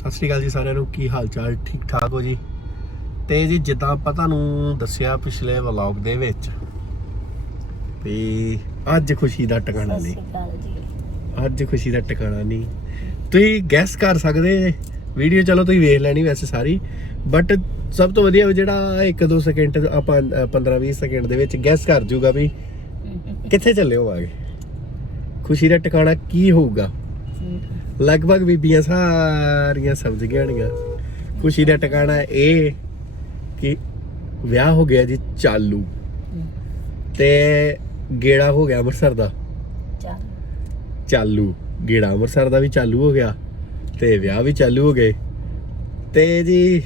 ਸਤਿ ਸ਼੍ਰੀ ਅਕਾਲ ਜੀ ਸਾਰਿਆਂ ਨੂੰ ਕੀ ਹਾਲ ਚਾਲ ਠੀਕ ਠਾਕ ਹੋ ਜੀ? ਤੇ ਜੀ ਜਿੱਦਾਂ ਆਪਾਂ ਤੁਹਾਨੂੰ ਦੱਸਿਆ ਪਿਛਲੇ ਵਲੌਗ ਦੇ ਵਿੱਚ ਵੀ ਅੱਜ ਖੁਸ਼ੀ ਦਾ ਟਿਕਾਣਾ ਨਹੀਂ। ਜੀ। ਅੱਜ ਖੁਸ਼ੀ ਦਾ ਟਿਕਾਣਾ ਨਹੀਂ। ਤੁਸੀਂ ਗੈਸ ਕਰ ਸਕਦੇ ਵੀਡੀਓ ਚਲੋ ਤੁਸੀਂ ਵੇਖ ਲੈਣੀ ਵੈਸੇ ਸਾਰੀ ਬਟ ਸਭ ਤੋਂ ਵਧੀਆ ਜਿਹੜਾ 1-2 ਸਕਿੰਟ ਆਪਾਂ 15-20 ਸਕਿੰਟ ਦੇ ਵਿੱਚ ਗੈਸ ਕਰ ਜੂਗਾ ਵੀ ਕਿੱਥੇ ਚੱਲੇ ਹੋਵਾਂਗੇ ਖੁਸ਼ੀ ਦਾ ਟਿਕਾਣਾ ਕੀ ਹੋਊਗਾ? ਲਗਭਗ ਬੀਬੀਆਂ ਸਾਰੀਆਂ ਸਮਝ ਗਈਆਂ ਹੋਣਗੀਆਂ ਖੁਸ਼ੀ ਦਾ ਟਿਕਾਣਾ ਇਹ ਕਿ ਵਿਆਹ ਹੋ ਗਿਆ ਜੀ ਚਾਲੂ। ਤੇ ਗੇੜਾ ਹੋ ਗਿਆ ਅੰਮ੍ਰਿਤਸਰ ਦਾ। ਚੱਲ। ਗੇੜਾ ਅੰਮ੍ਰਿਤਸਰ ਦਾ ਵੀ ਚਾਲੂ ਹੋ ਗਿਆ ਤੇ ਵਿਆਹ ਵੀ ਚਾਲੂ ਹੋ ਗਏ। ਤੇ ਜੀ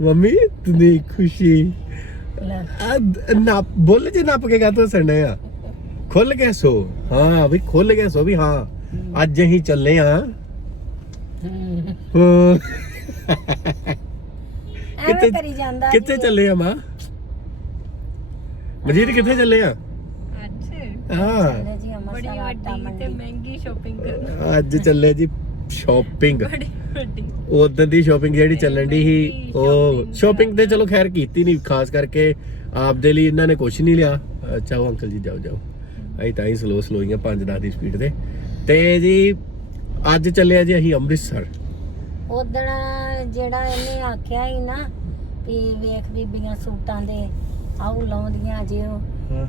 ਮੰਮੀ ਇਤਨੀ ਖੁਸ਼ੀ। ਨਾ ਬੋਲ ਜੇ ਨੱਪ ਕੇ ਗਾ ਸਣੇ ਆ। ਖੁੱਲ ਕੇ ਸੋ। ਹਾਂ ਵੀ ਖੁੱਲ ਕੇ ਸੋ ਵੀ ਹਾਂ। ਅੱਜ ਅਸੀਂ ਚੱਲੇ ਆ। ਹੂੰ। ਕਿੱਥੇ- ਐਵੇਂ ਕਰੀ ਜਾਂਦਾ ਕਿੱਥੇ ਜੀ। ਚੱਲੇ ਆ ਮਾਂ? ਮਜੀਦ ਕਿੱਥੇ ਚੱਲੇ ਆ? ਅੱਛਾ ਹਾਂ। ਚੱਲੇ ਜੀ ਬੜੀ ਅੰਮ੍ਰਿਤਸਰ ਆਟਾ ਵੱਡੀ ਤੇ ਮੰਡੀ। ਮਹਿੰਗੀ ਸ਼ਾਪਿੰਗ ਕਰਨ। ਅੱਜ ਚੱਲੇ ਜੀ ਸ਼ਾਪਿੰਗ ਬੜੀ ਵੱਡੀ। ਉਦੋਂ ਦੀ ਸ਼ਾਪਿੰਗ ਜਿਹੜੀ ਚੱਲਣ ਦੀ ਸੀ ਉਹ ਸ਼ਾਪਿੰਗ ਤੇ ਚਲੋ ਖੈਰ ਕੀਤੀ ਨਹੀਂ ਖਾਸ ਕਰਕੇ ਆਪਦੇ ਲਈ ਇਹਨਾਂ ਨੇ ਕੁਝ ਨਹੀਂ ਲਿਆ। ਅਹ ਚਾਹੋ ਅੰਕਲ ਜੀ ਜਾਓ ਜਾਓ। ਅਸੀਂ ਤਾਂ ਹੀ ਸਲੋ ਸਲੋਈਆਂ 5-10 ਦੀ ਸਪੀਡ ਤੇ। ਤੇ ਜੀ ਅੱਜ ਚੱਲਿਆ ਜੀ ਅਸੀਂ ਅੰਮ੍ਰਿਤਸਰ। ਉਦਣ ਜਿਹੜਾ ਇਹਨੇ ਆਖਿਆ ਸੀ ਨਾ ਵੀ ਵੇਖ ਬੀਬੀਆਂ ਸੂਟਾਂ ਦੇ ਆਉ ਲਾਉਂਦੀਆਂ ਜੇ ਉਹ।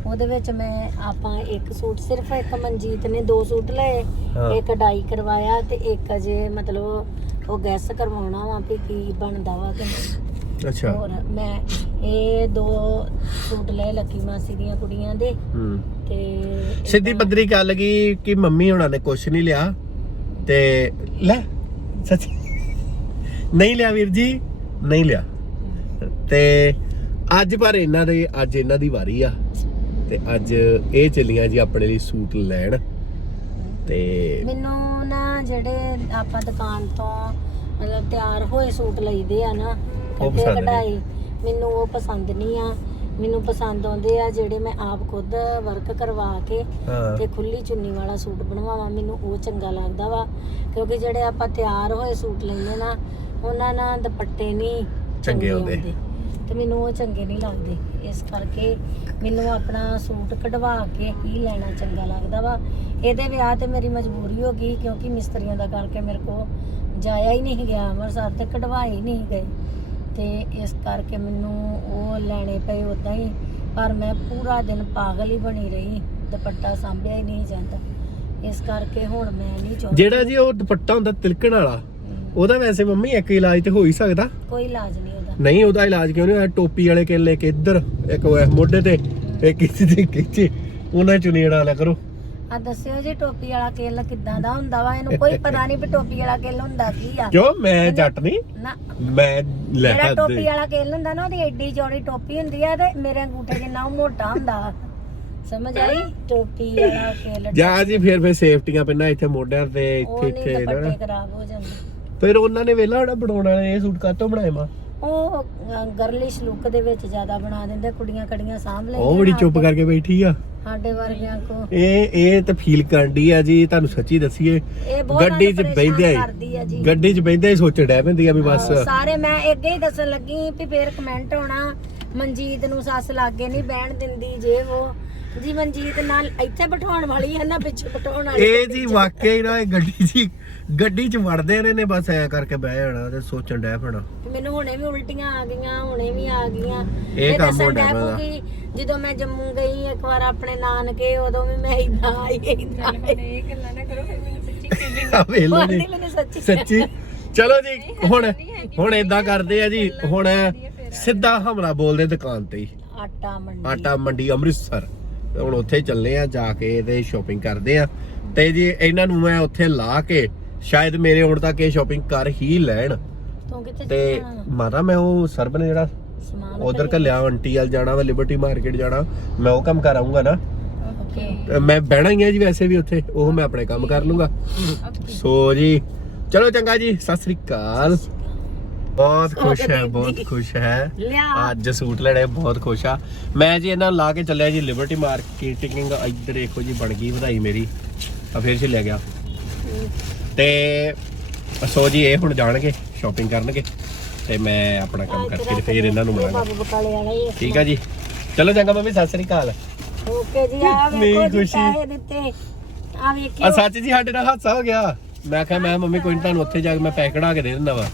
ਉਹਦੇ ਵਿੱਚ ਮੈਂ ਆਪਾਂ ਇੱਕ ਸੂਟ ਸਿਰਫ ਇੱਕ ਮਨਜੀਤ ਨੇ ਦੋ ਸੂਟ ਲਏ ਹਾਂ। ਇੱਕ ਡਾਈ ਕਰਵਾਇਆ ਤੇ ਇੱਕ ਅਜੇ ਮਤਲਬ ਉਹ ਗੈਸ ਕਰਵਾਉਣਾ ਵਾ ਵੀ ਕੀ ਬਣਦਾ ਵਾ ਕਿ ਨਹੀਂ। ਅੱਛਾ। ਹੋਰ ਮੈਂ ਇਹ ਦੋ ਸੂਟ ਲਏ ਲੱਕੀ ਮਾਸੀ ਦੀਆਂ ਕੁੜੀਆਂ ਦੇ। ਹੂੰ। ਤੇ ਸਿੱਧੀ ਪੱਧਰੀ ਗੱਲ ਕੀ ਕਿ ਮੰਮੀ ਹੁਣਾਂ ਨੇ ਕੁਝ ਨਹੀਂ ਲਿਆ। ਤੇ ਲੈ ਸੱਚੀ। ਨਹੀਂ ਲਿਆ ਵੀਰ ਜੀ ਨਹੀਂ ਲਿਆ। ਤੇ ਅੱਜ ਪਰ ਇਹਨਾਂ ਦੇ ਅੱਜ ਇਹਨਾਂ ਦੀ ਵਾਰੀ ਆ। ਤੇ ਅੱਜ ਇਹ ਚੱਲੀਆਂ ਜੀ ਆਪਣੇ ਲਈ ਸੂਟ ਲੈਣ। ਤੇ ਮੈਨੂੰ ਨਾ ਜਿਹੜੇ ਆਪਾਂ ਦੁਕਾਨ ਤੋਂ ਮਤਲਬ ਤਿਆਰ ਹੋਏ ਸੂਟ ਲਈਦੇ ਆ ਨਾ ਉਹ ਕੱਢੇ ਪਸੰਦ ਨਹੀਂ। ਕਢਾਈ ਮੈਨੂੰ ਉਹ ਪਸੰਦ ਨਹੀਂ ਆ। ਮੈਨੂੰ ਪਸੰਦ ਆਉਂਦੇ ਆ ਜਿਹੜੇ ਮੈਂ ਆਪ ਖੁਦ ਵਰਕ ਕਰਵਾ ਕੇ ਹਾਂ। ਤੇ ਖੁੱਲੀ ਚੁੰਨੀ ਵਾਲਾ ਸੂਟ ਬਣਵਾਵਾਂ ਮੈਨੂੰ ਉਹ ਚੰਗਾ ਲੱਗਦਾ ਵਾ। ਕਿਉਂਕਿ ਜਿਹੜੇ ਆਪਾਂ ਤਿਆਰ ਹੋਏ ਸੂਟ ਲੈਂਦੇ ਨਾ ਉਹਨਾਂ ਨਾਲ ਦੁਪੱਟੇ ਨਹੀਂ ਚੰਗੇ ਆਉਂਦੇ। ਤੇ ਮੈਨੂੰ ਉਹ ਚੰਗੇ ਨਹੀਂ ਲੱਗਦੇ। ਇਸ ਕਰਕੇ ਮੈਨੂੰ ਆਪਣਾ ਸੂਟ ਕਢਵਾ ਕੇ ਹੀ ਲੈਣਾ ਚੰਗਾ ਲੱਗਦਾ ਵਾ। ਇਹਦੇ ਵਿਆਹ ਤੇ ਮੇਰੀ ਮਜਬੂਰੀ ਹੋ ਗਈ ਕਿਉਂਕਿ ਮਿਸਤਰੀਆਂ ਦਾ ਕਰਕੇ ਮੇਰੇ ਕੋ ਜਾਇਆ ਹੀ ਨਹੀਂ ਗਿਆ ਅੰਮ੍ਰਿਤਸਰ ਤੇ ਕਢਵਾਏ ਨਹੀਂ ਗਏ। ਤੇ ਇਸ ਕਰਕੇ ਮੈਨੂੰ ਉਹ ਲੈਣੇ ਪਏ ਉਦਾਂ ਹੀ ਪਰ ਮੈਂ ਪੂਰਾ ਦਿਨ ਪਾਗਲ ਹੀ ਬਣੀ ਰਹੀ ਦੁਪੱਟਾ ਸਾਂਭਿਆ ਹੀ ਨਹੀਂ ਜਾਂਦਾ। ਇਸ ਕਰਕੇ ਹੁਣ ਮੈਂ ਨਹੀਂ ਚਾਹੁੰਦੀ। ਜਿਹੜਾ ਜੀ ਉਹ ਦੁਪੱਟਾ ਹੁੰਦਾ ਤਿਲਕਣ ਵਾਲਾ ਉਹਦਾ ਵੈਸੇ ਮੰਮੀ ਇੱਕ ਇਲਾਜ ਤੇ ਹੋ ਹੀ ਸਕਦਾ। ਕੋਈ ਇਲਾਜ ਨਹੀਂ ਉਹਦਾ। ਨਹੀਂ ਉਹਦਾ ਇਲਾਜ ਕਿਉਂ ਨਹੀਂ ਹੋਇਆ? ਟੋਪੀ ਵਾਲੇ ਕੇਲੇ ਕੇ ਇੱਧਰ ਇੱਕ ਉਹ ਮੋਢੇ ਤੇ ਇੱਕ ਕਿਸੇ ਦੇ ਕਿੱਥੇ ਉਹਨਾਂ ਚੁਣੀ ਅੜਾ ਲਿਆ ਕਰੋ। ਆ ਦੱਸਿਓ ਜੀ ਟੋਪੀ ਵਾਲਾ ਕੇਲ ਕਿੱਦਾਂ ਦਾ ਹੁੰਦਾ ਵਾ? ਇਹਨੂੰ ਕੋਈ ਪਤਾ ਨਹੀਂ ਵੀ ਟੋਪੀ ਵਾਲਾ ਕੇਲ ਹੁੰਦਾ ਕੀ ਆ। ਕਿਉਂ? ਮੈਂ ਜੱਟ ਨਹੀਂ ਨਾ। ਮੈਂ ਲੈ ਜਿਹੜਾ ਟੋਪੀ ਵਾਲਾ ਕੇਲ ਹੁੰਦਾ ਨਾ ਉਹਦੀ ਐਡੀ ਚੌੜੀ ਟੋਪੀ ਹੁੰਦੀ ਆ ਤੇ ਮੇਰੇ ਅੰਗੂਠੇ ਜਿੰਨਾ ਉਹ ਮੋਟਾ ਹੁੰਦਾ ਵਾ। ਸਮਝ ਆਈ? ਟੋਪੀ ਵਾਲਾ ਕੇਲ ਜਾਂ ਜੀ ਫਿਰ ਫਿਰ ਸੇਫਟੀਆਂ ਪੈਣਾ ਇੱਥੇ ਮੋਢਿਆਂ ਤੇ ਇੱਥੇ ਇੱਥੇ ਨਾ ਖਰਾਬ ਹੋ ਜਾਂਦੇ। ਫਿਰ ਉਹਨਾਂ ਨੇ ਵੇਲਾ ਜਿਹੜਾ ਬਣਾਉਣ ਵਾਲੇ ਇਹ ਸੂਟ ਕਾਤੋਂ ਬਣਾਏ ਮਾ? ਉਹ ਗਰਲਿਸ਼ ਲੁੱਕ ਦੇ ਵਿੱਚ ਜ਼ਿਆਦਾ ਬਣਾ ਦਿੰਦੇ ਕੁੜੀਆਂ ਕੜੀਆਂ ਸਾਂਭ ਲੈਂਦੀਆਂ ਉਹ ਬੜੀ। ਚੁੱਪ ਕਰਕੇ ਬੈਠੀ ਆ। ਸਾਡੇ ਵਰਗਿਆਂ ਕੋ। ਇਹ ਇਹ ਤਾਂ ਫੀਲ ਕਰਦੀ ਆ ਜੀ ਤੁਹਾਨੂੰ ਸੱਚੀ ਦੱਸੀਏ। ਇਹ ਬਹੁਤ ਗੱਡੀ 'ਚ ਬੈਠਦੇ ਕਰਦੀ ਆ ਜੀ। ਗੱਡੀ 'ਚ ਬੈਠਦੇ ਹੀ ਸੋਚਣ ਡੈ ਪੈਂਦੀ ਆ ਵੀ ਬਸ। ਸਾਰੇ ਮੈਂ ਅੱਗੇ ਹੀ ਦੱਸਣ ਲੱਗੀ ਵੀ ਫੇਰ ਕਮੈਂਟ ਹੋਣਾ ਮਨਜੀਤ ਨੂੰ ਸੱਸ ਲਾਗੇ ਨਹੀਂ ਬਹਿਣ ਦਿੰਦੀ ਜੇ ਉਹ। ਜੀ ਮਨਜੀਤ ਨਾਲ ਇੱਥੇ ਬਿਠਾਉਣ ਵਾਲੀ ਹੈ ਨਾ ਪਿੱਛੇ ਬਿਠਾਉਣ ਵਾਲੀ ਇਹ ਜੀ ਵਾਕਿਆ ਹੀ ਨਾ ਇਹ ਗੱਡੀ 'ਚ ਗੱਡੀ 'ਚ ਵੜਦੇ ਨੇ ਨੇ ਬਸ ਐ ਕਰਕੇ ਬਹਿ ਜਾਣਾ ਤੇ ਸੋਚਣ ਡੈ ਪੈਣਾ। ਮੈਨੂੰ ਹੁਣੇ ਵੀ ਉਲਟੀਆਂ ਆ ਗਈਆਂ ਹੁਣੇ ਵੀ ਆ ਗਈਆਂ। ਇਹ ਕੰਮ ਹੋਣਾ ਡੈ। ਪਊਗੀ, ਜਦੋਂ ਮੈਂ ਜੰਮੂ ਗਈ ਇੱਕ ਵਾਰ ਆਪਣੇ ਨਾਨਕੇ ਉਦੋਂ ਵੀ ਮੈਂ ਇਦਾਂ ਆਈ ਇਦਾਂ ਹੁਣ ਇਹ ਗੱਲਾਂ ਨਾ ਕਰੋ ਫਿਰ ਮੈਨੂੰ ਸੱਚੀ ਕਹਿੰਦੇ ਆ ਵੇਖ ਮੈਨੂੰ ਸੱਚੀ ਸੱਚੀ। ਚਲੋ ਜੀ ਹੁਣ ਹੁਣ ਇਦਾਂ ਕਰਦੇ ਆ ਜੀ ਹੁਣ ਸਿੱਧਾ ਹਮਲਾ ਬੋਲਦੇ ਦੁਕਾਨ ਤੇ ਹੀ। ਆਟਾ ਮੰਡੀ। ਆਟਾ ਮੰਡੀ ਅੰਮ੍ਰਿਤਸਰ। ਹੁਣ ਉੱਥੇ ਚੱਲੇ ਆ ਜਾ ਕੇ ਤੇ ਸ਼ਾਪਿੰਗ ਕਰਦੇ ਆ। ਤੇ ਜੀ ਇਹਨਾਂ ਨੂੰ ਮੈਂ ਉੱਥੇ ਲਾ ਕੇ ਸ਼ਾਇਦ ਮੇਰੇ ਆਉਣ ਤੱਕ ਇਹ ਸ਼ਾਪਿੰਗ ਕਰ ਹੀ ਲੈਣ। ਤੂੰ ਕਿੱਥੇ ਤੇ ਜਾਣਾ ਮਾਤਾ ਮੈਂ ਉਹ ਸਰਬ ਨੇ ਜਿਹੜਾ ਸਮਾਨ ਉਧਰ ਕੱਲਿਆ ਆਂਟੀ ਵਾਲ ਜਾਣਾ ਵਾ ਲਿਬਰਟੀ ਮਾਰਕੀਟ ਜਾਣਾ। ਮੈਂ ਉਹ ਕੰਮ ਕਰ ਆਉਂਗਾ ਨਾ ਓਕੇ ਮੈਂ ਬਹਿਣਾ ਹੀ ਆ ਜੀ ਵੈਸੇ ਵੀ ਉੱਥੇ ਉਹ ਮੈਂ ਆਪਣੇ ਕੰਮ ਕਰ ਲੂੰਗਾ। ਸੋ ਜੀ ਚਲੋ ਚੰਗਾ ਜੀ ਸਤਿ ਸ੍ਰੀ ਅਕਾਲ। ਬਹੁਤ ਖੁਸ਼ ਹੈ ਬਹੁਤ ਖੁਸ਼ ਹੈ। ਲਿਆ। ਅੱਜ ਸੂਟ ਲੈਣੇ ਬਹੁਤ ਖੁਸ਼ ਆ। ਮੈਂ ਜੀ ਇਹਨਾਂ ਨੂੰ ਲਾ ਕੇ ਚੱਲਿਆ ਜੀ ਲਿਬਰਟੀ ਮਾਰਕੀਟਿੰਗ ਇੱਧਰ ਦੇਖੋ ਜੀ ਬਣ ਗਈ ਵਧਾਈ ਮੇਰੀ। ਆ ਫੇਰ ਛਿੱਲਿਆ ਗਿਆ। ਤੇ ਸੋ ਜੀ ਇਹ ਹੁਣ ਜਾਣਗੇ ਸ਼ਾਪਿੰਗ ਕਰਨਗੇ। ਤੇ ਮੈਂ ਆਪਣਾ ਕੰਮ ਕਰਕੇ ਤੇ ਫਿਰ ਇਹਨਾਂ ਨੂੰ ਮਿਲਾਂਗਾ। ਬਾਬੂ ਬਕਾਲੇ ਵਾਲਾ ਹੀ ਠੀਕ ਆ ਜੀ। ਚਲੋ ਚੰਗਾ ਮੰਮੀ ਸਤਿ ਸ੍ਰੀ ਅਕਾਲ। ਓਕੇ ਜੀ ਆ ਨਹੀਂ ਵੇਖੋ ਜੀ ਖੁਸ਼ੀ। ਪੈਸੇ ਦਿੱਤੇ। ਆ ਆ ਵੇਖਿਓ ਸੱਚ ਜੀ ਸਾਡੇ ਨਾਲ ਹਾਦਸਾ ਹੋ ਗਿਆ। ਮੈਂ ਕਿਹਾ ਮੈਂ ਮੰਮੀ ਕੋਈ ਨੀ ਤੁਹਾਨੂੰ ਉੱਥੇ ਜਾ ਕੇ ਮੈਂ ਪੈਕ ਕਢਾ ਕੇ ਦੇ ਦਿੰਦਾ ਵਾ।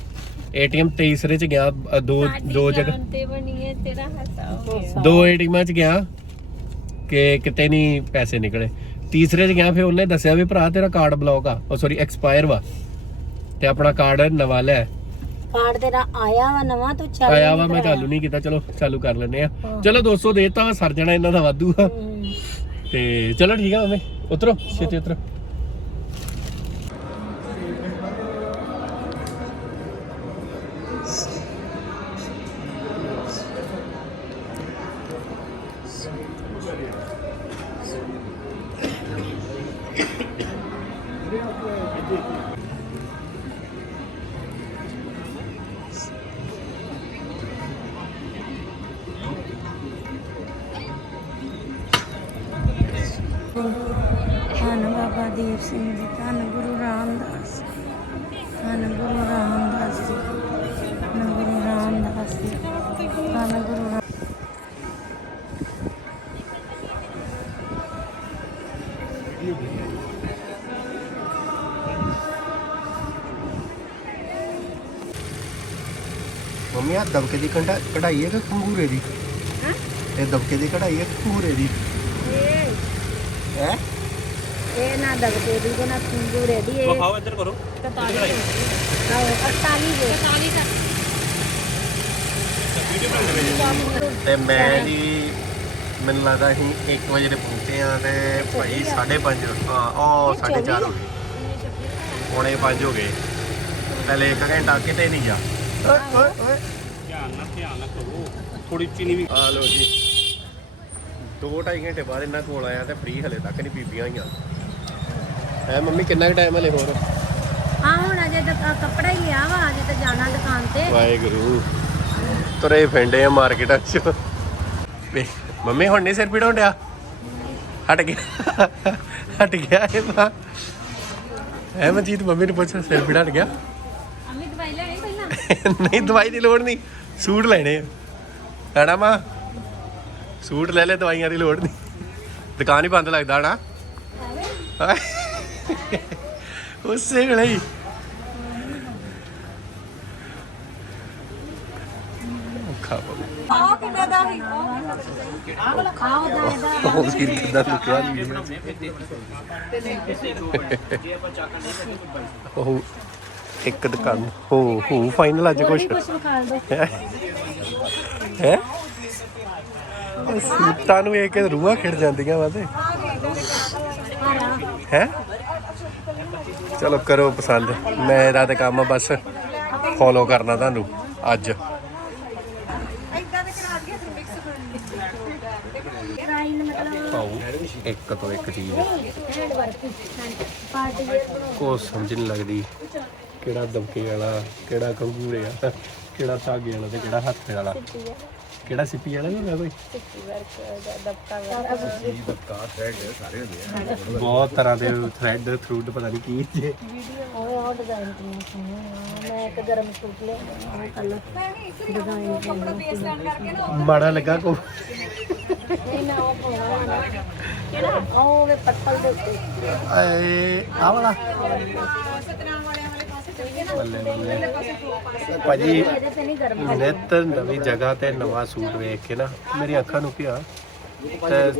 ਏਟੀਐਮ ਤੀਸਰੇ ਚ ਗਿਆ ਅ, ਦੋ ਦੋ ਜਗ੍ਹਾ ਤੇ ਬਣੀ ਹੈ ਤੇਰਾ ਹੱਸਾ ਹੋ ਗਿਆ। ਦੋ ਏਟੀਐਮਾਂ ਚ ਗਿਆ ਕਿ ਕਿਤੇ ਨਹੀਂ ਪੈਸੇ ਨਿਕਲੇ। ਤੀਸਰੇ ਚ ਗਿਆ ਫਿਰ ਉਹਨੇ ਦੱਸਿਆ ਵੀ ਭਰਾ ਤੇਰਾ ਕਾਰਡ ਬਲੌਕ ਆ। ਉਹ ਸੌਰੀ ਐਕਸਪਾਇਰ ਵਾ। ਤੇ ਆਪਣਾ ਕਾਰਡ ਨਵਾਂ ਲੈ। ਕਾਰਡ ਤੇਰਾ ਆਇਆ ਵਾ ਨਵਾਂ ਤੂੰ ਚੱਲ ਆਇਆ ਵਾ ਮੈਂ। ਚਾਲੂ ਨਹੀਂ ਕੀਤਾ ਚਲੋ ਚਾਲੂ ਕਰ ਲੈਨੇ ਆ। ਚਲੋ 200 ਦੇਤਾ ਸਰ ਜਾਣਾ ਇਹਨਾਂ ਦਾ ਵਾਧੂ ਆ। ਤੇ ਚਲੋ ਠੀਕ ਆ ਮੰਮੀ ਉਤਰੋ ਛੇਤੀ ਉਤਰੋ ਦੀਪ ਸਿੰਘ ਜੀ ਧੰਨ ਗੁਰੂ ਰਾਮਦਾਸ ਧੰਨ ਗੁਰੂ ਰਾਮਦਾਸ ਜੀ ਧੰਨ ਗੁਰੂ ਰਾਮਦਾਸ ਜੀ ਧੰਨ ਗੁਰੂ ਰਾਮ ਮੰਮੀ ਆ ਦਬਕੇ ਦੀ ਕਢਾਈ ਹੈ ਕਿ ਖੰਗੂਰੇ ਦੀ? ਇਹ ਦਬਕੇ ਦੀ ਕਢਾਈ ਹੈ ਕਿ ਖੰਗੂਰੇ ਦੀ? ਇਹ ਨਾ ਦੀ ਤੇ ਨਾ ਖੰਗੂਰੇ ਦੀ ਇਹ ਵਿਖਾਓ ਇੱਧਰ ਕਰੋ। 48 ਦੇ। 48 ਦੇ ਤੇ ਮੈਂ ਜੀ ਮੈਨੂੰ ਲੱਗਦਾ ਅਸੀਂ 1 ਵਜੇ ਦੇ ਪਹੁੰਚੇ ਆ ਤੇ ਭਾਈ 5:30 ਹਾਂ ਉਹ 4:30 ਹੋ ਗਏ। ਪੌਣੇ 5 ਹੋ ਗਏ। ਪਹਿਲੇ 1 ਘੰਟਾ ਕਿਤੇ ਨਹੀਂ ਜਾ ਓਏ ਓਏ ਓਏ ਧਿਆਨ ਨਾਲ ਧਿਆਨ ਨਾਲ ਕਰੋ। ਥੋੜੀ ਚੀਨੀ ਵੀ ਆ ਲੋ ਜੀ। 2.5 ਘੰਟੇ ਬਾਅਦ ਇਹਨਾਂ ਕੋਲ ਆਇਆ ਤੇ ਫ੍ਰੀ ਹਲੇ ਤੱਕ ਨਹੀਂ ਬੀਬੀਆਂ ਆਈਆਂ। ਐ ਮੰਮੀ ਕਿੰਨਾ ਕੁ ਟਾਈਮ ਹਲੇ ਹੋਰ ਹਾਂ ਹੁਣ ਅਜੇ ਤਾਂ ਕ- ਕੱਪੜਾ ਹੀ ਲਿਆ ਵਾ ਅਜੇ ਤਾਂ ਜਾਣਾ ਦੁਕਾਨ ਤੇ। ਵਾਹਿਗੁਰੂ। ਤੁਰੇ ਫੈਂਡੇ ਆ ਮਾਰਕੀਟਾਂ 'ਚ। ਵੇ ਮੰਮੀ ਹੁਣ ਨਹੀਂ ਸਿਰ ਪੀੜ ਡਿਆ ਹਟ ਗਿਆ। ਹਟ ਗਿਆ ਇਹ ਮਾ ਐ ਮਨਜੀਤ ਮੰਮੀ ਨੂੰ ਪੁੱਛ ਸਿਰ ਪੀੜ ਹਟ ਗਿਆ? ਅੰਮੀ ਦਵਾਈ ਲੈਣੀ ਪਹਿਲਾਂ? ਨਹੀਂ ਦਵਾਈ ਦੀ ਲੋੜ ਨਹੀਂ। ਸੂਟ ਲੈਣੇ ਆ। ਹੈਨਾ ਮਾਂ? ਸੂਟ ਲੈ ਲੈ ਦਵਾਈਆਂ ਦੀ ਲੋੜ ਨਹੀਂ। ਦੁਕਾਨ ਹੀ ਬੰਦ ਲੱਗਦਾ ਹਨਾ ਉਸੇ ਵੇਲੇ ਹੀ ਔਖਾ ਬਾਬਾ ਆਹ ਕਿੰਨਾ ਦਾ ਸੀ ਖਾਓ ਦਾ ਇਹਦਾ ਉਹ ਸਿਰ ਕਿੱਦਾਂ ਲੁਕਿਆ ਨਹੀਂ ਉਹ ਇੱਕ ਦੁਕਾਨ। ਹੋ ਹੋ ਫਾਈਨਲ ਅੱਜ ਕੁਛ। ਕੁਝ ਖਾ ਦੋ ਹੈ ਸੀਟਾਂ ਨੂੰ ਵੇਖ ਕੇ ਰੂਹਾਂ ਖਿੜ ਜਾਂਦੀਆਂ ਵਾ ਤੇ। ਹੈ? ਚਲੋ ਕਰੋ ਪਸੰਦ। ਮੇਰਾ ਤੇ ਕੰਮ ਬਸ ਫੋਲੋ ਕਰਨਾ ਤੁਹਾਨੂੰ, ਅੱਜ। ਪਾਉ ਇੱਕ ਤੋਂ ਇੱਕ ਚੀਜ਼। ਹੈਂਡ ਕੋ ਸਮਝ ਨਹੀਂ ਲੱਗਦੀ ਕਿਹੜਾ ਦਬਕੇ ਵਾਲਾ, ਕਿਹੜਾ ਕੰਗੂਰੇ ਵਾਲਾ, ਕਿਹੜਾ ਧਾਗੇ ਵਾਲਾ ਤੇ ਕਿਹੜਾ ਹੱਥੇ ਵਾਲਾ। ਕਿਹੜਾ ਸਿੱਪੀ ਵਾਲਾ ਨਹੀਂ ਹੁੰਦਾ ਕੋਈ? ਬਹੁਤ ਤਰ੍ਹਾਂ ਦੇ ਥ੍ਰੈਡ ਥਰੂਡ ਪਤਾ ਨਹੀਂ ਕੀ ਜੇ ਉਹ ਉਹ ਡਿਜ਼ਾਈਨ ਕਿੰਨਾ ਸੋਹਣਾ ਆ। ਮੈਂ ਇੱਕ ਗਰਮ ਸੂਟ ਲਿਆ ਉਹ ਕਲਰ ਡਿਜ਼ਾਈਨ ਕੱਪੜਾ ਬੇਸ ਲੈਣ ਕਰਕੇ ਨਾ ਮਾੜਾ ਲੱਗਾ ਕੋ ਨਹੀਂ ਨਾ ਉਹ ਪਾਉਣਾ ਵਾ। ਕਿਹੜਾ? ਉਹ ਵੇ ਪੱਤਲ ਦੇ ਉੱਤੇ। ਏ ਆ ਵਾਲਾ। ਸਤਨਾਮ ਵਾਲੇ ਭਾਜੀ ਨਿਤ ਨਵੀਂ ਜਗ੍ਹਾ ਤੇ ਨਵਾਂ ਸੂਟ ਵੇਖ ਕੇ ਨਾ ਮੇਰੀ ਅੱਖਾਂ ਨੂੰ ਪਿਆ ਤੇ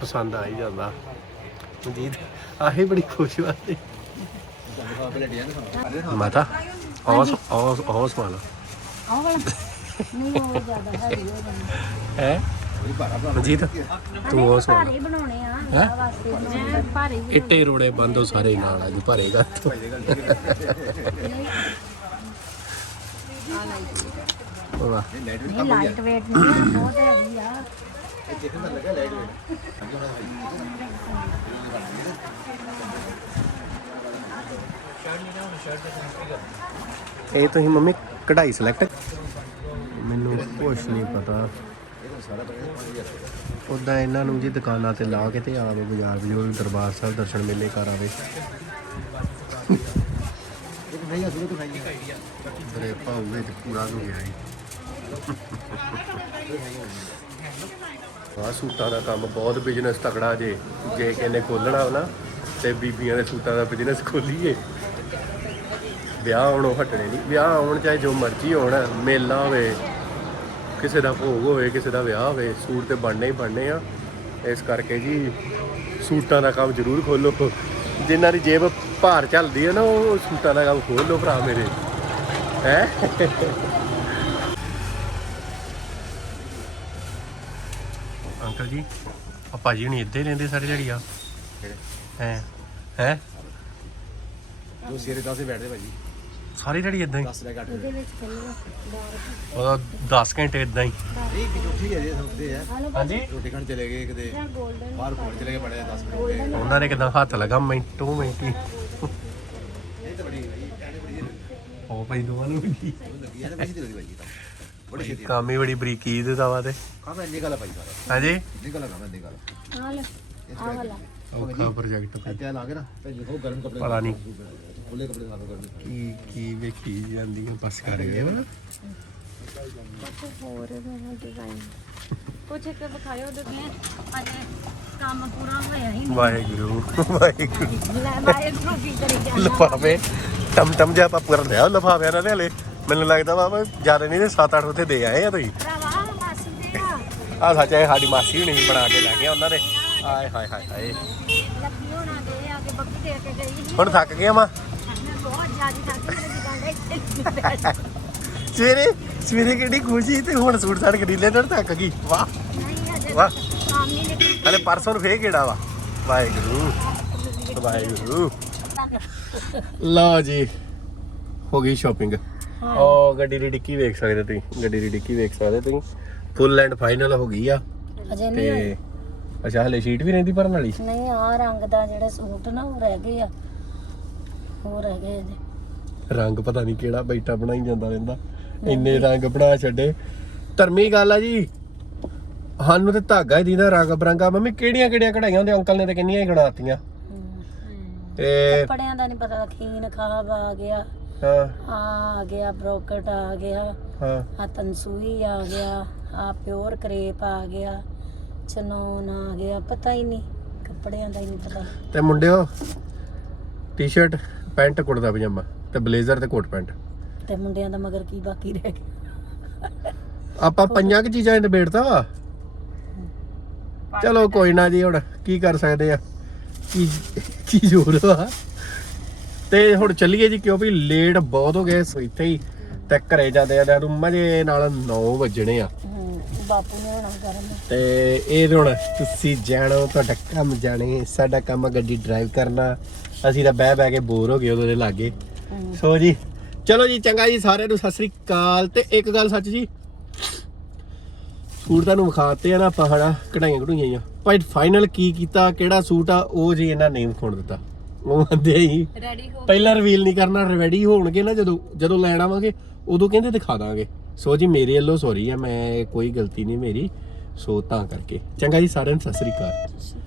ਪਸੰਦ ਆ ਹੀ ਜਾਂਦਾ। ਮਨਜੀਤ ਆਹੀ ਬੜੀ ਖੁਸ਼ ਵਾਲੀ ਮਾਤਾ ਔਸ ਔਸ ਔਸ ਵਾਲਾ ਆਹ ਵਾਲਾ ਨਹੀਂ ਉਹ ਜ਼ਿਆਦਾ ਹੋ ਹੈ? ਮਨਜੀਤ ਤੂੰ ਔਸ ਵਾਲਾ ਬਣਾਉਣੇ ਹੈਂ? ਵਿਆਹ ਵਾਸਤੇ ਮੈਂ ਇੱਟੇ ਰੋੜੇ ਬੰਦੋ ਸਾਰੇ ਨਾਲ ਅੱਜ ਭਰੇਗਾ ਵਾਹ ਲਾਈਟ weight ਨਹੀਂ ਬਹੁਤ ਹੈਵੀ ਆ ਇਹ ਤੁਸੀਂ ਮੰਮੀ ਕਢਾਈ ਸਿਲੈਕਟ ਮੈਨੂੰ ਕੁਛ ਨਹੀਂ ਪਤਾ। ਉਦਾਂ ਇਹਨਾਂ ਨੂੰ ਜੀ ਦੁਕਾਨਾਂ ਤੇ ਲਾ ਕੇ ਤੇ ਆਵੇ ਬਾਜ਼ਾਰ ਵੀ ਉਹ ਦਰਬਾਰ ਸਾਹਿਬ ਦਰਸ਼ਨ ਮੇਲੇ ਕਰ ਆਵੇ। ਨਹੀਂ ਅਸੀਂ ਤਾਂ ਖਾਈ ਤੇਰੇ ਭਾਉ ਵਿੱਚ ਪੂਰਾ ਹੋ ਗਿਆ ਜੀ। ਆ ਸੂਟਾਂ ਦਾ ਕੰਮ ਬਹੁਤ ਬਿਜ਼ਨਸ ਤਕੜਾ ਜੇ। ਜੇ ਕਿਨੇ ਖੋਲਣਾ ਹੋ ਤੇ ਬੀਬੀਆਂ ਦੇ ਸੂਟਾਂ ਦਾ ਬਿਜ਼ਨਸ ਖੋਲੀਏ। ਵਿਆਹ ਆਉਣੋਂ ਹਟਣੇ ਨਹੀਂ। ਵਿਆਹ ਆਉਣ ਚਾਹੇ ਜੋ ਮਰਜ਼ੀ ਹੋਣ, ਮੇਲਾ ਹੋਵੇ। ਕਿਸੇ ਦਾ ਭੋਗ ਹੋਵੇ ਕਿਸੇ ਦਾ ਵਿਆਹ ਹੋਵੇ ਸੂਟ ਤੇ ਬਣਨੇ ਹੀ ਬਣਨੇ ਆ। ਇਸ ਕਰਕੇ ਜੀ ਸੂਟਾਂ ਦਾ ਕੰਮ ਜ਼ਰੂਰ ਖੋਲੋ। ਜਿਨ੍ਹਾਂ ਦੀ ਜੇਬ ਭਾਰ ਚੱਲਦੀ ਹੈ ਨਾ ਉਹ ਸੂਟਾਂ ਦਾ ਕੰਮ ਖੋਲ ਭਰਾ ਮੇਰੇ। ਹੈ? ਅੰਕਲ ਜੀ ਆ ਭਾਜੀ ਹੁਣੀ ਇੱਥੇ ਹੀ ਰਹਿੰਦੇ ਸਾਰੇ ਜਿਹੜੀ ਆ। ਹੈ? ਹੈ? ਜੋ ਸਿਰੇ 10 ਬੈਠਦੇ ਭਾਜੀ। ਸਾਰੀ ਜਿਹੜੀ ਇਦਾਂ ਹੀ। 10 ਲੈ ਘੱਟ। ਵਿੱਚ ਉਹਦਾ 10 ਘੰਟੇ ਇਦਾਂ ਹੀ। ਕਿ ਠੀਕ ਹੈ ਜੀ ਸੁਣਦੇ ਆ ਹਾਂਜੀ। ਰੋਟੀ ਖਾਣ ਚਲੇ ਗਏ ਕਿਤੇ। ਜਾਂ 골ਡਨ ਬਾਹਰ ਘੁੰਮਣ ਚਲੇ ਗਏ ਬੜੇ 10 ਮਿੰਟ ਹੋ ਗਏ। ਉਹਨਾਂ ਨੇ ਕਿਦਾਂ ਹੱਥ ਲਗਾ ਮਿੰਟੋ ਮਿੰਟੀ ਇਹ ਤਾਂ ਬੜੀ ਕਹਿੰਦੇ ਬੜੀ ਉਹ ਭਾਈ ਦੋਵਾਂ ਨੂੰ ਵੀ ਲੱਗੀ ਨਾ ਬੜੀ ਲੱਗੀ ਭਾਈ ਤਾਂ। ਬੜੀ ਛੇਤੀ। ਕੰਮ ਹੀ ਬੜੀ ਬਰੀਕੀ ਦੇ ਦਾਵਾ ਤੇ। ਕੰਮ ਇੰਨੀ ਗੱਲ ਆ ਭਾਈ ਸਾਰਾ। ਹਾਂਜੀ? ਇੰਨੀ ਗੱਲ ਆ ਕੰਮ ਇੰਨੀ ਗੱਲ ਆ। ਲੈ ਆ ਵਾਲਾ। ਔਖਾ ਪ੍ਰੋਜੈਕਟ ਇੱਥੇ ਲਾ ਕੇ ਨਾ ਭਾਈ ਉਹ ਗਰਮ ਕੱਪੜੇ ਪਤਾ ਨਹੀਂ। ਖੁੱਲੇ ਕੱਪੜੇ ਸਾਫ਼ ਕਰਦੇ ਕੀ ਕੀ ਵੇਖੀ ਜਾਂਦੀਆਂ ਬਸ ਕਰ ਗਏ ਵਾ ਹੋਰ ਡਿਜ਼ਾਈਨ ਕੁਛ ਇੱਕ ਵਿਖਾਇਓ ਉਹਦੇ ਤੇ। ਅਜੇ ਕੰਮ ਪੂਰਾ ਹੋਇਆ ਹੀ ਵਾਹਿਗੁਰੂ ਵਾਹਿਗੁਰੂ। ਨਹੀਂ ਲੈ ਬਾਏ ਨੂੰ ਕੀ ਕਰੀ ਜਾਂਦਾ ਲਫਾਵੇ ਟਮ ਟਮ ਜਿਹਾ ਆਪਾਂ ਕਰ ਲਿਆ ਲਫਾਵਿਆਂ ਨਾਲ ਹਲੇ ਮੈਨੂੰ ਲੱਗਦਾ ਵਾ ਜ਼ਿਆਦਾ ਨਹੀਂ ਤੇ 7-8 ਉੱਥੇ ਦੇ ਆਏ ਆ ਤੁਸੀਂ। ਆ। ਸੱਚ ਹੈ ਸਾਡੀ ਮਾਸੀ ਹੁਣੀ ਵੀ ਬਣਾ ਕੇ ਲੈ ਗਏ ਉਹਨਾਂ ਦੇ। ਆਏ ਹਾਏ ਹਾਏ ਹਾਏ। ਲੱਗੀ ਹੋਣਾ ਦੇ ਆ ਕੇ ਬੱਕੀ ਦੇ ਕੇ ਗਈ ਸੀ। ਹੁਣ ਥੱਕ ਗਏ ਮਾ? ਬੈਠ ਸਵੇਰੇ ਸਵੇਰੇ ਕਿਹੜੀ ਖੁਸ਼ੀ ਤੇ ਹੁਣ ਸੂਟ ਸਾੜ ਖਰੀਦ ਤੇ ਥੱਕ ਗਈ। ਵਾਹ। ਨਹੀਂ ਅਜੇ ਵਾਹ। ਕੰਮ ਨਹੀਂ ਨਿਕਲ ਹਲੇ ਪਰਸੋਂ ਨੂੰ ਫੇਰ ਕਿਹੜਾ ਵਾ? ਵਾਹਿਗੁਰੂ। ਵਾਹਿਗੁਰੂ। ਲਓ ਜੀ ਹੋ ਗਈ ਸ਼ਾਪਿੰਗ ਉਹ ਗੱਡੀ ਦੀ ਡਿੱਕੀ ਵੇਖ ਸਕਦੇ ਤੁਸੀਂ। ਗੱਡੀ ਦੀ ਡਿੱਕੀ ਵੇਖ ਸਕਦੇ ਤੁਸੀਂ। ਫੁੱਲ ਐਂਡ ਫਾਈਨਲ ਹੋ ਗਈ ਆ। ਅਜੇ ਨਹੀਂ ਹੋਈ। ਤੇ ਅੱਛਾ ਹਲੇ ਸ਼ੀਟ ਵੀ ਰਹਿੰਦੀ ਭਰਨ ਵਾਲੀ? ਨਹੀਂ ਆ ਰੰਗ ਦਾ ਜਿਹੜੇ ਸੂਟ ਨਾ ਉਹ ਰਹਿ ਗਏ ਆ। ਉਹ ਰਹਿ ਗਏ ਇਹਦੇ। ਰੰਗ ਪਤਾ ਨਹੀਂ ਕਿਹੜਾ ਬੈਠਾ ਬਣਾਈ ਜਾਂਦਾ ਰਹਿੰਦਾ। ਇੰਨੇ ਰੰਗ ਬਣਾ ਛੱਡੇ। ਧਰਮੀ ਗੱਲ ਆ ਜੀ। ਸਾਨੂੰ ਤੇ ਧਾਗਾ ਹੀ ਦੀਦਾ ਰੰਗ ਬਰੰਗਾ। ਮੰਮੀ ਕਿਹੜੀਆਂ ਕਿਹੜੀਆਂ ਕਢਾਈਆਂ ਹੁੰਦੇ ਅੰਕਲ ਨੇ ਤੇ ਕਿੰਨੀਆਂ ਹੀ ਗਣਾਤੀਆਂ ਤੇ ਕੱਪੜਿਆਂ ਦਾ ਨਹੀਂ ਪਤਾ ਖੀਨ ਖਾਬ ਆ ਗਿਆ। ਹਾਂ। ਆ ਗਿਆ ਬ੍ਰੋਕਟ ਆ ਗਿਆ। ਹਾਂ। ਆ ਤਨਸੂਈ ਆ ਗਿਆ। ਆ ਪਿਓਰ ਕਰੇਪ ਆ ਗਿਆ। ਚਨੋਨ ਆ ਗਿਆ। ਪਤਾ ਹੀ ਨਹੀਂ ਕੱਪੜਿਆਂ ਦਾ ਹੀ ਨਹੀਂ ਪਤਾ। ਤੇ ਮੁੰਡਿਓ ਟੀ-ਸ਼ਰਟ ਪੈਂਟ ਕੁੜਤਾ ਪਜਾਮਾ। ਤੇ ਬਲੇਜ਼ਰ ਤੇ ਕੋਟ ਪੈਂਟ। ਤੇ ਮੁੰਡਿਆਂ ਦਾ ਮਗਰ ਕੀ ਬਾਕੀ ਰਹਿ ਗਿਆ? ਆਪਾਂ ਪੰਜਾਂ ਕੁ ਚੀਜ਼ਾਂ ਨਿਬੇੜਤਾ ਵਾ। ਚਲੋ ਕੋਈ ਨਾ ਜੀ ਹੁਣ ਕੀ ਕਰ ਸਕਦੇ ਆ? ਕੀ ਕੀ ਜ਼ੋਰ ਵਾ ਤੇ ਹੁਣ ਚੱਲੀਏ ਜੀ ਕਿਉਂ ਵੀ ਲੇਟ ਬਹੁਤ ਹੋ ਗਏ ਸੋ ਇੱਥੇ ਹੀ ਤੇ ਘਰੇ ਜਾਂਦੇ ਆ ਨੂੰ ਮਜੇ ਨਾਲ 9 ਵੱਜਣੇ ਆ। ਬਾਪੂ ਨੇ ਹੋਣਾ ਕਰਨ ਤੇ ਇਹ ਹੁਣ ਤੁਸੀਂ ਜਾਣੋ ਤੁਹਾਡਾ ਕੰਮ ਜਾਣੇ ਸਾਡਾ ਕੰਮ ਗੱਡੀ ਡਰਾਈਵ ਕਰਨਾ। ਅਸੀਂ ਤਾਂ ਬਹਿ ਬਹਿ ਕੇ ਬੋਰ ਹੋ ਗਏ ਉਹਦੇ ਲਾਗੇ। ਸੋ ਜੀ ਚਲੋ ਜੀ ਚੰਗਾ ਜੀ ਸਾਰਿਆਂ ਨੂੰ ਸਤਿ ਸ੍ਰੀ ਅਕਾਲ। ਤੇ ਇੱਕ ਗੱਲ ਸੱਚ ਜੀ ਸੂਟ ਤੁਹਾਨੂੰ ਵਿਖਾਤੇ ਆ ਨਾ ਆਪਾਂ ਹਨਾ ਕਢਾਈਆਂ ਕਢੂਈਆਂ ਆ ਭਾਈ ਫਾਈਨਲ ਕੀ ਕੀਤਾ ਕਿਹੜਾ ਸੂਟ ਆ ਉਹ ਜੀ ਇਹਨਾਂ ਨੇ ਵਿਖਾਉਣ ਦਿੱਤਾ। ਉਹ ਆਂਦੇ ਹੀ ਰੈਡੀ ਹੋ ਪਹਿਲਾਂ ਰਿਵੀਲ ਨਹੀਂ ਕਰਨਾ ਰੈਡੀ ਹੋਣਗੇ ਨਾ ਜਦੋਂ ਜਦੋਂ ਲੈਣ ਆਵਾਂਗੇ ਉਦੋਂ ਕਹਿੰਦੇ ਦਿਖਾ ਦਾਂਗੇ। ਸੋ ਜੀ ਮੇਰੇ ਵੱਲੋਂ ਸੌਰੀ ਆ ਮੈਂ ਕੋਈ ਗਲਤੀ ਨਹੀਂ ਮੇਰੀ ਸੋ ਤਾਂ ਕਰਕੇ। ਚੰਗਾ ਜੀ ਸਾਰਿਆਂ ਨੂੰ ਸਤਿ ਸ੍ਰੀ ਅਕਾਲ।